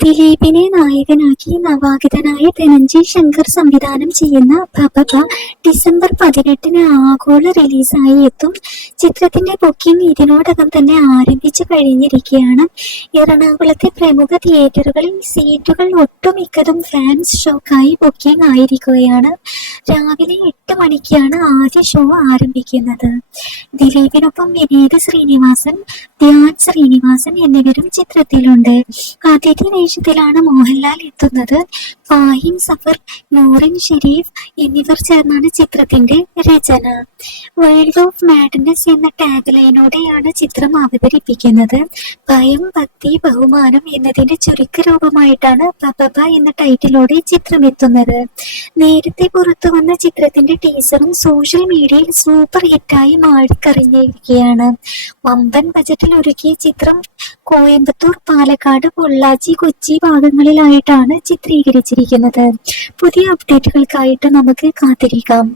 ദിലീപിനെ നായകനാക്കി നവാഗതനായ ധനഞ്ജയ് ശങ്കർ സംവിധാനം ചെയ്യുന്ന ഭപക ഡിസംബർ 18-ന് ആഗോള റിലീസായി എത്തും. ചിത്രത്തിന്റെ ബുക്കിംഗ് ഇതിനോടകം തന്നെ ആരംഭിച്ചു കഴിഞ്ഞിരിക്കുകയാണ്. എറണാകുളത്തെ പ്രമുഖ തിയേറ്ററുകളിൽ സീറ്റുകൾ ഒട്ടുമിക്കതും ഫാൻസ് ഷോക്കായി ബുക്കിംഗ് ആയിരിക്കുകയാണ്. രാവിലെ 8 മണിക്കാണ് ആദ്യ ഷോ ആരംഭിക്കുന്നത്. ദിലീപിനൊപ്പം വിനീത് ശ്രീനിവാസൻ, ധ്യാൻ ശ്രീനിവാസൻ എന്നിവരും ചിത്രത്തിലുണ്ട്. അതിഥി വേഷത്തിലാണ് മോഹൻലാൽ എത്തുന്നത്. ഫാഹിം സഫർ, നൂറിൻ ഷെരീഫ് എന്നിവർ ചേർന്നാണ് ചിത്രത്തിന്റെ രചന. വേൾഡ് ഓഫ് മാഡ്നസ് എന്ന ടാഗ് ലൈനോടെയാണ് ചിത്രം അവതരിപ്പിക്കുന്നത്. ഭയം, ഭക്തി, ബഹുമാനം എന്നതിന്റെ ചുരുക്കരൂപമായിട്ടാണ് പപപ എന്ന ടൈറ്റിലോടെ ചിത്രം എത്തുന്നത്. നേരത്തെ പുറത്തു വന്ന ചിത്രത്തിന്റെ ടീസറും സോഷ്യൽ മീഡിയയിൽ സൂപ്പർ ഹിറ്റായി മാറിക്കറിഞ്ഞിരിക്കുകയാണ്. വമ്പൻ ബജറ്റിൽ ഒരുക്കിയ ചിത്രം കോയമ്പത്തൂർ, പാലക്കാട്, പൊള്ളാച്ചി, കൊച്ചി ഭാഗങ്ങളിലായിട്ടാണ് ചിത്രീകരിച്ചിരിക്കുന്നത്. പുതിയ അപ്ഡേറ്റുകൾക്കായിട്ട് നമുക്ക് കാത്തിരിക്കാം.